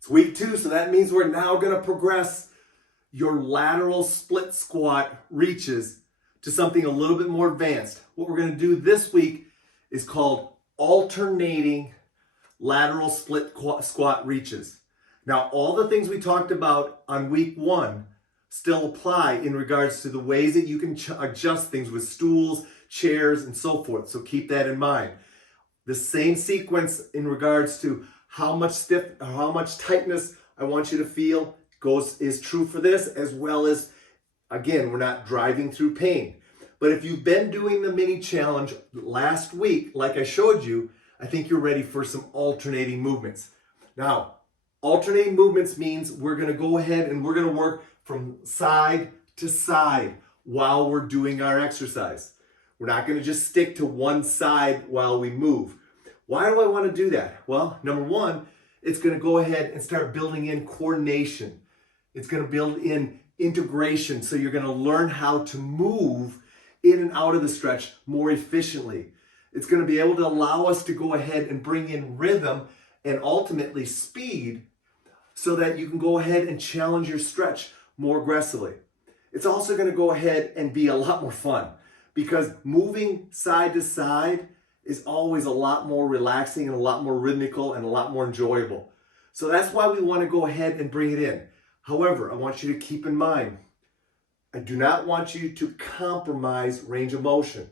It's week 2, so that means we're now going to progress your lateral split squat reaches to something a little bit more advanced. What we're going to do this week is called alternating lateral split squat reaches. Now, all the things we talked about on week 1 still apply in regards to the ways that you can adjust things with stools, chairs, and so forth. So keep that in mind. The same sequence in regards to how much tightness I want you to feel is true for this, as well as, again, we're not driving through pain. But if you've been doing the mini challenge last week, like I showed you, I think you're ready for some alternating movements. Now, alternating movements means we're going to go ahead and we're going to work from side to side while we're doing our exercise. We're not going to just stick to one side while we move. Why do I want to do that? Well, number one, it's going to go ahead and start building in coordination. It's going to build in integration, so you're going to learn how to move in and out of the stretch more efficiently. It's going to be able to allow us to go ahead and bring in rhythm and ultimately speed so that you can go ahead and challenge your stretch more aggressively. It's also going to go ahead and be a lot more fun because moving side to side is always a lot more relaxing and a lot more rhythmical and a lot more enjoyable. So that's why we want to go ahead and bring it in. However, I want you to keep in mind, I do not want you to compromise range of motion.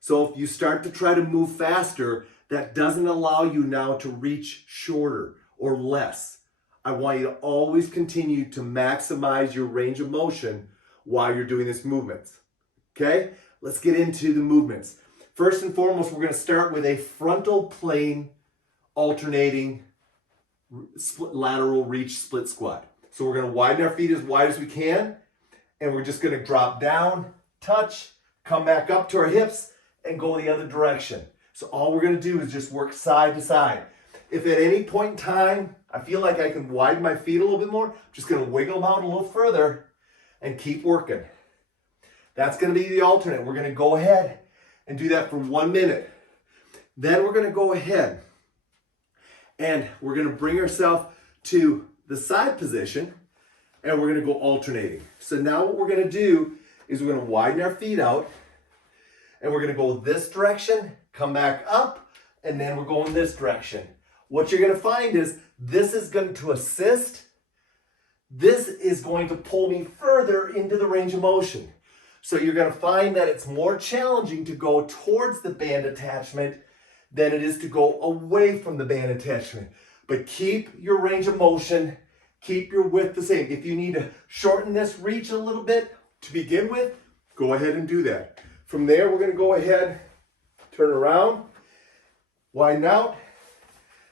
So if you start to try to move faster, that doesn't allow you now to reach shorter or less. I want you to always continue to maximize your range of motion while you're doing this movement. Okay, let's get into the movements. First and foremost, we're going to start with a frontal plane alternating lateral reach split squat. So we're going to widen our feet as wide as we can, and we're just going to drop down, touch, come back up to our hips, and go the other direction. So all we're going to do is just work side to side. If at any point in time I feel like I can widen my feet a little bit more, I'm just going to wiggle them out a little further and keep working. That's going to be the alternate. We're going to go ahead and do that for 1 minute. Then we're going to go ahead and we're going to bring ourselves to the side position and we're going to go alternating. So now what we're going to do is we're going to widen our feet out and we're going to go this direction, come back up, and then we're going this direction. What you're going to find is this is going to assist. This is going to pull me further into the range of motion. So you're going to find that it's more challenging to go towards the band attachment than it is to go away from the band attachment. But keep your range of motion, keep your width the same. If you need to shorten this reach a little bit to begin with, go ahead and do that. From there, we're going to go ahead, turn around, widen out,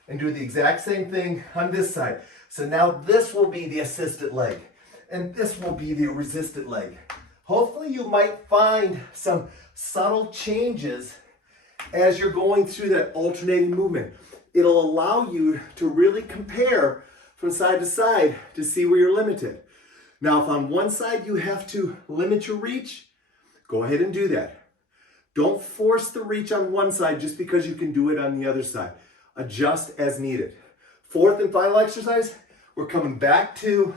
and do the exact same thing on this side. So now this will be the assisted leg, and this will be the resisted leg. Hopefully you might find some subtle changes as you're going through that alternating movement. It'll allow you to really compare from side to side to see where you're limited. Now, if on one side you have to limit your reach, go ahead and do that. Don't force the reach on one side just because you can do it on the other side. Adjust as needed. Fourth and final exercise, we're coming back to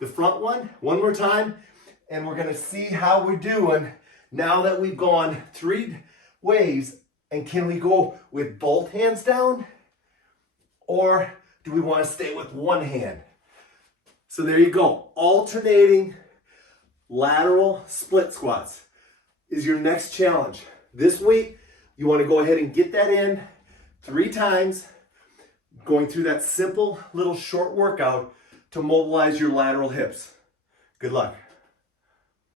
the front one more time, and we're going to see how we're doing now that we've gone 3 ways. And can we go with both hands down, or do we want to stay with one hand? So there you go. Alternating lateral split squats is your next challenge. This week, you want to go ahead and get that in 3 times, going through that simple little short workout to mobilize your lateral hips. Good luck.